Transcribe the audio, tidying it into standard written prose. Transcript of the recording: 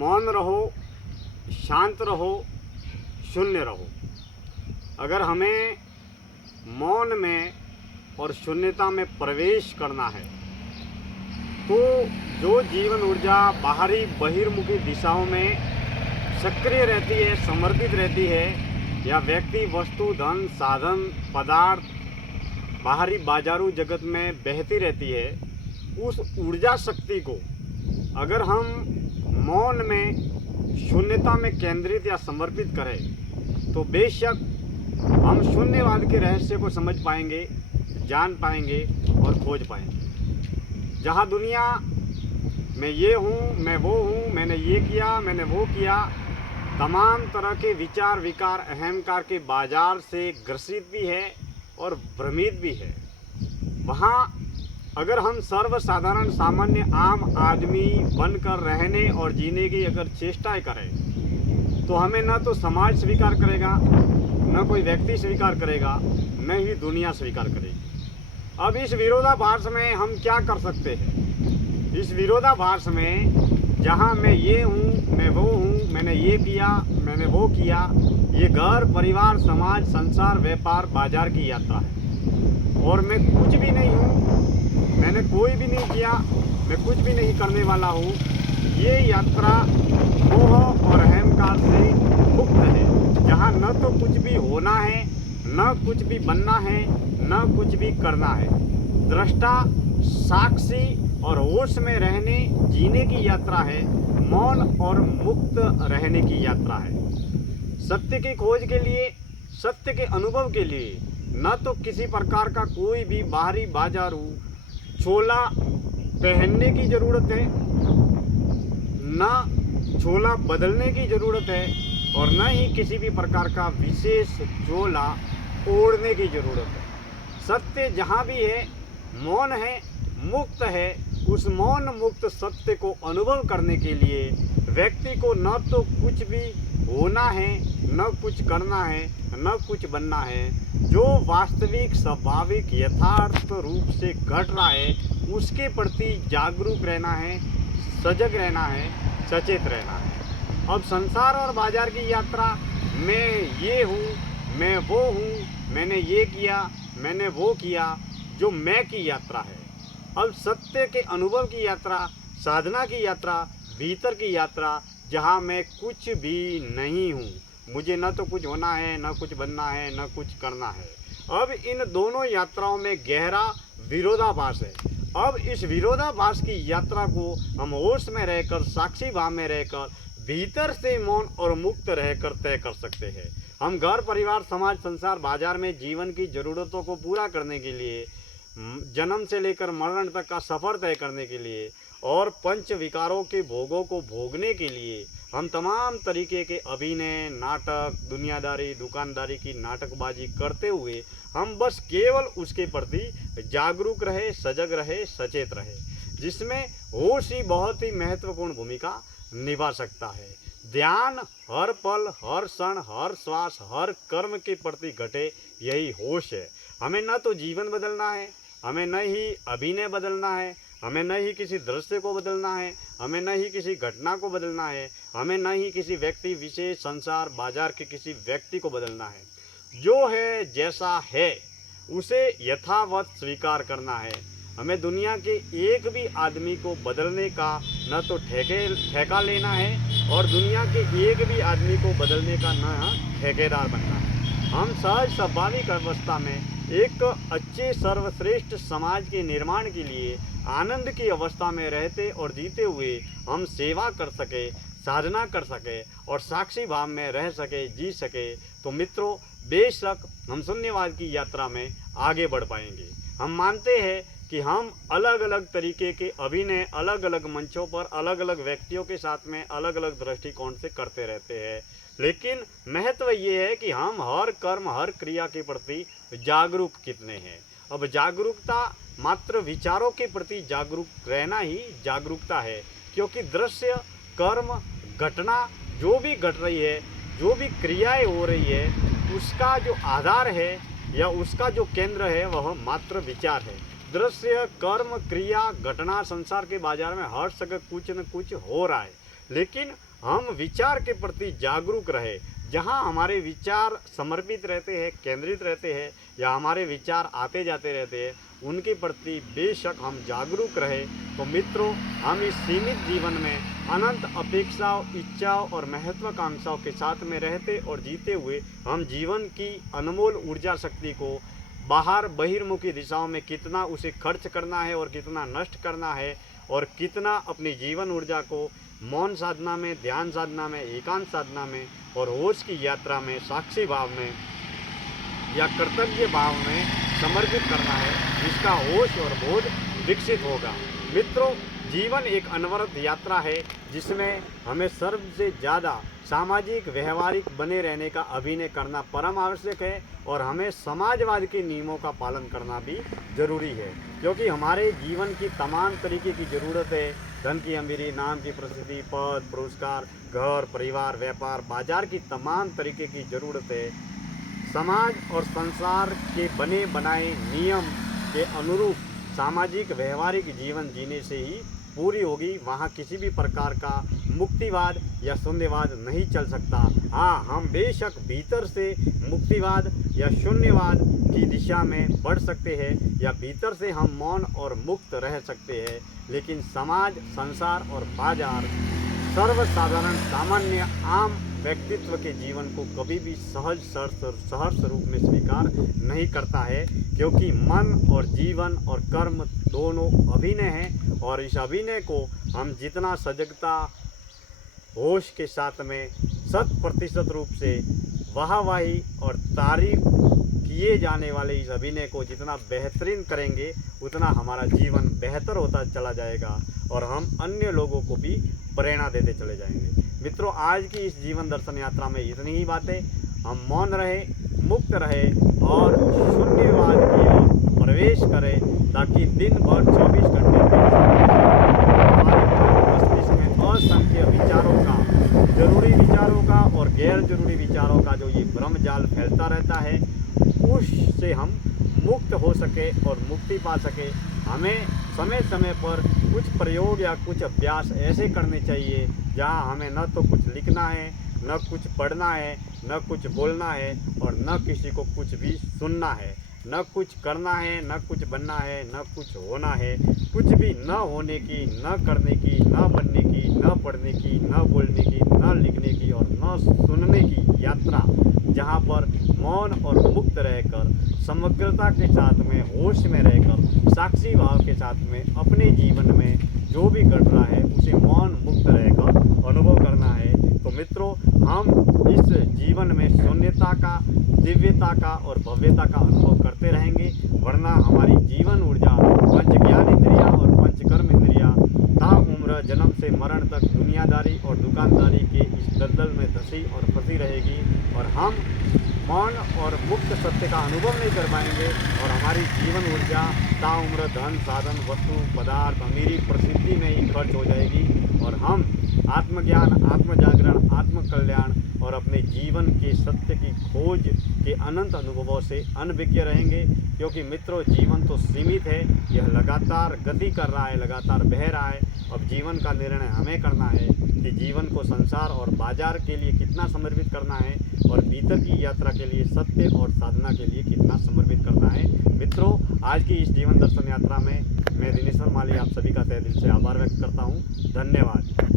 मौन रहो, शांत रहो, शून्य रहो। अगर हमें मौन में और शून्यता में प्रवेश करना है तो जो जीवन ऊर्जा बाहरी बहिर्मुखी दिशाओं में सक्रिय रहती है, समर्पित रहती है, या व्यक्ति, वस्तु, धन, साधन, पदार्थ बाहरी बाजारू जगत में बहती रहती है, उस ऊर्जा शक्ति को अगर हम मौन में, शून्यता में केंद्रित या समर्पित करें तो बेशक हम शून्यवाद के रहस्य को समझ पाएंगे, जान पाएंगे और खोज पाएंगे। जहाँ दुनिया मैं ये हूँ, मैं वो हूँ, मैंने ये किया, मैंने वो किया, तमाम तरह के विचार, विकार, अहंकार के बाजार से ग्रसित भी है और भ्रमित भी है, वहाँ अगर हम सर्वसाधारण सामान्य आम आदमी बनकर रहने और जीने की अगर चेष्टाएं करें तो हमें न तो समाज स्वीकार करेगा, न कोई व्यक्ति स्वीकार करेगा, न ही दुनिया स्वीकार करेगी। अब इस विरोधाभास में हम क्या कर सकते हैं? इस विरोधाभास में जहाँ मैं ये हूँ, मैं वो हूँ, मैंने ये किया, मैंने वो किया, ये घर, परिवार, समाज, संसार, व्यापार, बाजार की यात्रा है और मैं कुछ भी नहीं हूँ, मैंने कोई भी नहीं किया, मैं कुछ भी नहीं करने वाला हूँ। ये यात्रा मोह और अहंकार से मुक्त है, जहाँ न तो कुछ भी होना है, न कुछ भी बनना है, न कुछ भी करना है। दृष्टा, साक्षी और होश में रहने, जीने की यात्रा है, मौन और मुक्त रहने की यात्रा है। सत्य की खोज के लिए, सत्य के अनुभव के लिए न तो किसी प्रकार का कोई भी बाहरी बाजारू चोला पहनने की ज़रूरत है, न चोला बदलने की ज़रूरत है और न ही किसी भी प्रकार का विशेष चोला ओढ़ने की ज़रूरत है। सत्य जहाँ भी है, मौन है, मुक्त है। उस मौन मुक्त सत्य को अनुभव करने के लिए व्यक्ति को न तो कुछ भी होना है, न कुछ करना है, न कुछ बनना है। जो वास्तविक, स्वाभाविक, यथार्थ रूप से घट रहा है उसके प्रति जागरूक रहना है, सजग रहना है, सचेत रहना है। अब संसार और बाजार की यात्रा, मैं ये हूँ, मैं वो हूँ, मैंने ये किया, मैंने वो किया, जो मैं की यात्रा है। अब सत्य के अनुभव की यात्रा, साधना की यात्रा, भीतर की यात्रा, जहाँ मैं कुछ भी नहीं हूँ, मुझे न तो कुछ होना है, न कुछ बनना है, न कुछ करना है। अब इन दोनों यात्राओं में गहरा विरोधाभास है। अब इस विरोधाभास की यात्रा को हम होश में रहकर, साक्षी भाव में रहकर, भीतर से मौन और मुक्त रहकर तय कर सकते हैं। हम घर, परिवार, समाज, संसार, बाजार में जीवन की ज़रूरतों को पूरा करने के लिए, जन्म से लेकर मरण तक का सफ़र तय करने के लिए और पंच विकारों के भोगों को भोगने के लिए हम तमाम तरीके के अभिनय, नाटक, दुनियादारी, दुकानदारी की नाटकबाजी करते हुए हम बस केवल उसके प्रति जागरूक रहे, सजग रहे, सचेत रहे, जिसमें होश ही बहुत ही महत्वपूर्ण भूमिका निभा सकता है। ध्यान हर पल, हर क्षण, हर श्वास, हर कर्म के प्रति घटे, यही होश है। हमें न तो जीवन बदलना है, हमें न ही अभिनय बदलना है, हमें न ही किसी दृश्य को बदलना है, हमें न ही किसी घटना को बदलना है, हमें न ही किसी व्यक्ति विशेष, संसार, बाजार के किसी व्यक्ति को बदलना है। जो है, जैसा है, उसे यथावत स्वीकार करना है। हमें दुनिया के एक भी आदमी को बदलने का न तो ठेका लेना है और दुनिया के एक भी आदमी को बदलने का न ठेकेदार बनना है। हम सहज स्वाभाविक अवस्था में एक अच्छे, सर्वश्रेष्ठ समाज के निर्माण के लिए आनंद की अवस्था में रहते और जीते हुए हम सेवा कर सके, साधना कर सके और साक्षी भाव में रह सके, जी सके, तो मित्रों बेशक हम शून्यवाद की यात्रा में आगे बढ़ पाएंगे। हम मानते हैं कि हम अलग अलग तरीके के अभिनय अलग अलग मंचों पर अलग अलग व्यक्तियों के साथ में अलग अलग दृष्टिकोण से करते रहते हैं, लेकिन महत्व ये है कि हम हर कर्म, हर क्रिया के प्रति जागरूक कितने हैं। अब जागरूकता मात्र विचारों के प्रति जागरूक रहना ही जागरूकता है, क्योंकि दृश्य, कर्म, घटना जो भी घट रही है, जो भी क्रियाएं हो रही है, उसका जो आधार है या उसका जो केंद्र है वह मात्र विचार है। दृश्य, कर्म, क्रिया, घटना संसार के बाजार में हर जगह कुछ न कुछ हो रहा है, लेकिन हम विचार के प्रति जागरूक रहे। जहाँ हमारे विचार समर्पित रहते हैं, केंद्रित रहते हैं, या हमारे विचार आते जाते रहते हैं, उनके प्रति बेशक हम जागरूक रहे, तो मित्रों हम इस सीमित जीवन में अनंत अपेक्षाओं, इच्छाओं और महत्वाकांक्षाओं के साथ में रहते और जीते हुए हम जीवन की अनमोल ऊर्जा शक्ति को बाहर बहिर्मुखी दिशाओं में कितना उसे खर्च करना है और कितना नष्ट करना है, और कितना अपनी जीवन ऊर्जा को मौन साधना में, ध्यान साधना में, एकांत साधना में और होश की यात्रा में, साक्षी भाव में या कर्तव्य भाव में समर्पित करना है, जिसका होश और बोध विकसित होगा। मित्रों, जीवन एक अनवरत यात्रा है जिसमें हमें सबसे ज़्यादा सामाजिक व्यवहारिक बने रहने का अभिनय करना परम आवश्यक है, और हमें समाजवाद के नियमों का पालन करना भी जरूरी है, क्योंकि हमारे जीवन की तमाम तरीके की ज़रूरत है। धन की अमीरी, नाम की प्रसिद्धि, पद, पुरस्कार, घर, परिवार, व्यापार, बाजार की तमाम तरीके की ज़रूरत है। समाज और संसार के बने बनाए नियम के अनुरूप सामाजिक व्यवहारिक जीवन जीने से ही पूरी होगी। वहाँ किसी भी प्रकार का मुक्तिवाद या शून्यवाद नहीं चल सकता। हाँ, हम बेशक भीतर से मुक्तिवाद या शून्यवाद की दिशा में बढ़ सकते हैं, या भीतर से हम मौन और मुक्त रह सकते हैं, लेकिन समाज, संसार और बाजार सर्वसाधारण सामान्य आम व्यक्तित्व के जीवन को कभी भी सहर्ष रूप में स्वीकार नहीं करता है, क्योंकि मन और जीवन और कर्म दोनों अभिनय हैं, और इस अभिनय को हम जितना सजगता, होश के साथ में 100% रूप से वाहवाही और तारीफ किए जाने वाले इस अभिनय को जितना बेहतरीन करेंगे, उतना हमारा जीवन बेहतर होता चला जाएगा और हम अन्य लोगों को भी प्रेरणा देते चले जाएंगे। मित्रों, आज की इस जीवन दर्शन यात्रा में इतनी ही बातें। हम मौन रहे, मुक्त रहे और शून्यवाद की ओर प्रवेश करें, ताकि दिन भर 24 घंटे हमारे मस्तिष्क में असंख्य विचारों का, जरूरी विचारों का और गैर जरूरी विचारों का जो ये भ्रमजाल फैलता रहता है, उससे हम मुक्त हो सके और मुक्ति पा सके। हमें समय समय पर कुछ प्रयोग या कुछ अभ्यास ऐसे करने चाहिए जहां हमें न तो कुछ लिखना है, न कुछ पढ़ना है, न कुछ बोलना है और न किसी को कुछ भी सुनना है, न कुछ करना है, न कुछ बनना है, न कुछ होना है। कुछ भी न होने की, न करने की, न बनने की, न पढ़ने की, न बोलने की, न लिखने की और न सुनने की यात्रा, जहाँ पर मौन और मुक्त रहकर, समग्रता के साथ में, होश में रहकर, साक्षी भाव के साथ में अपने जीवन में जो भी घट रहा है उसे मौन मुक्त रहकर अनुभव करना है। तो मित्रों, हम इस जीवन में शून्यता का, दिव्यता का और भव्यता का अनुभव करते रहेंगे, वरना हमारी जीवन ऊर्जा पंच ज्ञान इंद्रिया और पंच कर्म इंद्रिया ताउम्र जन्म से मरण तक दुनियादारी और दुकानदारी के इस दलदल में धसी और फंसी रहेगी, और हम मौन और मुक्त सत्य का अनुभव नहीं कर पाएंगे, और हमारी जीवन ऊर्जा ताउम्र धन, साधन, वस्तु, पदार्थ, अमीरी, प्रसिद्धि में ही खर्च हो जाएगी, और हम आत्मज्ञान, आत्मजागरण, आत्मकल्याण और अपने जीवन के सत्य की खोज के अनंत अनुभवों से अनभिज्ञ रहेंगे। क्योंकि मित्रों, जीवन तो सीमित है, यह लगातार गति कर रहा है, लगातार बह रहा है। अब जीवन का निर्णय हमें करना है कि जीवन को संसार और बाजार के लिए कितना समर्पित करना है, और भीतर की यात्रा के लिए, सत्य और साधना के लिए कितना समर्पित करना है। मित्रों, आज की इस जीवन दर्शन यात्रा में मैं दिनेश्वर माली आप सभी का तहे दिल से आभार व्यक्त करता हूँ। धन्यवाद।